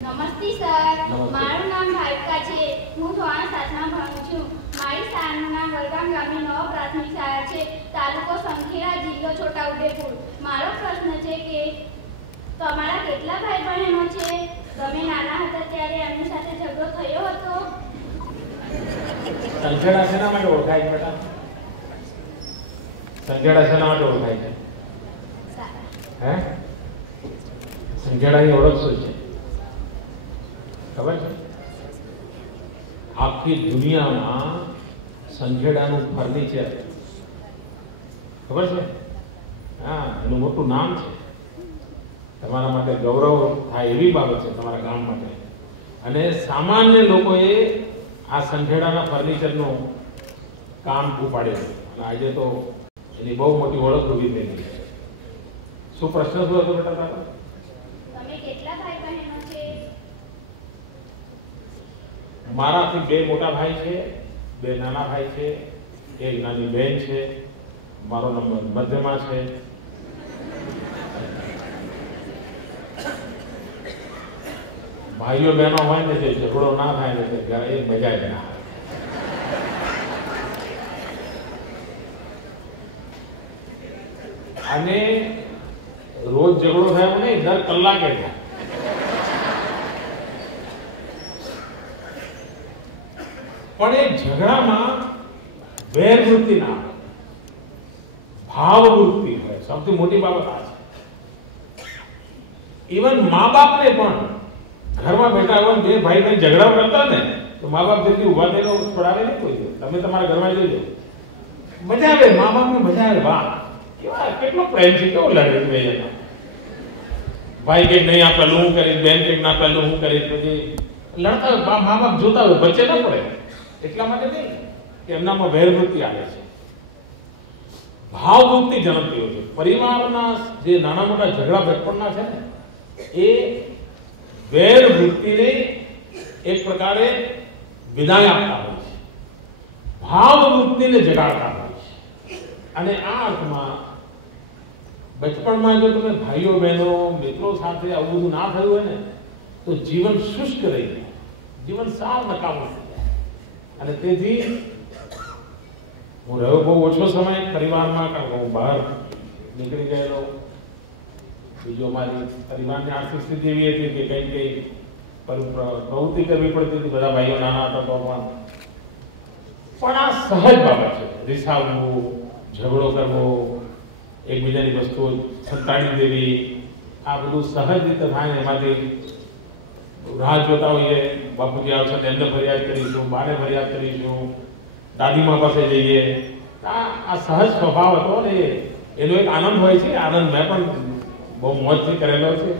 નમસ્તે સર, મારું નામ ભાવિકા છે. હું ધોરણ 7માં ભણું છું. મારી શાળાનું નામ વડગામ ગામની નવ પ્રાથમિક શાળા છે, તાલુકો સંખેડા, જિલ્લો છોટાઉદેપુર. મારો પ્રશ્ન છે કે તમારા કેટલા ભાઈ બહેનો છે? તમે નાના હતા ત્યારે એમની સાથે ઝઘડો થયો હતો? સંખેડા શેના માટે ઓળખાય છે બેટા? સંખેડા શેના માટે ઓળખાય છે? હે? સંખેડાની ઓળખ શું છે ખબર છે? આખી દુનિયામાં સંખેડાનું ફર્નિચર ખબર છે? હા, એનું મોટું નામ છે. તમારા માટે ગૌરવ થાય એવી બાબત છે તમારા ગામ માટે. અને સામાન્ય લોકોએ આ સંખેડાના ફર્નિચરનું કામ ઉપાડ્યું અને આજે તો એની બહુ મોટી ઓળખ ઊભી થઈ ગઈ છે. શું પ્રશ્ન શું હતો બેટા તારો? તમે કેટલા ભાઈ બહેનો છે? મારાથી બે મોટા ભાઈ છે, બે નાના ભાઈ છે, એક નાની બહેન છે, મારો નંબર મધ્યમાં છે. ભાઈઓ બહેનો હોય ને જે ઝઘડો ના થાય ને તે ઘરે એ મજા જ ના આવે. અને રોજ ઝઘડો થાય નહીં, દર કલાકે થાય. પણ એ ઝઘડામાં વેર વૃત્તિ ના આવે, ભાવ વૃત્તિ હોય. સૌથી મોટી બાબત આ છે. ઇવન મા બાપને પણ ઘરમાં બેઠા હોય બે ભાઈ બહેન ઝઘડા કરતા ને તો મા બાપ જલ્દી ઉભા થઈને છોડાવે નહીં કોઈ. તમે તમારા ઘરમાં જોજો, મજા આવે, મા બાપને મજા આવે. વાહ, કેવા કેટલો પ્રેમ છે, કેવો લડે છે એના. ભાઈ કે નહીં આ પેલું હું કરીશ, બેન કે ના પેલું હું કરીશ, પછી લડતા મા બાપ જોતા હોય, બચ્ચે ના પડે. એટલા માટે નહીં કે એમનામાં વેરવૃત્તિ આવે છે, ભાવવૃત્તિ જન્મતી હોય છે. પરિવારના જે નાના મોટા ઝઘડા બચપણના છે ને એ વેરવૃત્તિને એક પ્રકારે વિદાય આપતા હોય છે, ભાવવૃત્તિને જગાડતા હોય છે. અને આ અર્થમાં બચપણમાં જો તમે ભાઈઓ બહેનો મિત્રો સાથે આવું બધું ના થયું હોય ને તો જીવન શુષ્ક રહી જાય, જીવન સાવ નકામું થઈ જાય. અને તેથી હું રહ્યો બહુ ઓછો સમય પરિવારમાં, કારણ કે હું બહાર નીકળી ગયેલો. બીજું અમારી પરિવારની આર્થિક સ્થિતિ એવી હતી કે કંઈ કંઈ પ્રવૃત્તિ કરવી પડતી હતી. બધા ભાઈઓ નાના હતા તો પણ આ સહજ બાબત છે. રીસાવવું, ઝઘડો કરવો, એકબીજાની વસ્તુઓ સંતાડી દેવી, આ બધું સહજ રીતે થાય. એમાંથી રાહ જોતા હોઈએ, બાપુજી આવશે એમને ફરિયાદ કરીશું, બાને ફરિયાદ કરીશું, દાદીમા પાસે જઈએ. આ સહજ સ્વભાવ હતો ને એનો એક આનંદ હોય છે. આનંદ મેં પણ બહુ મોજથી કરેલો છે.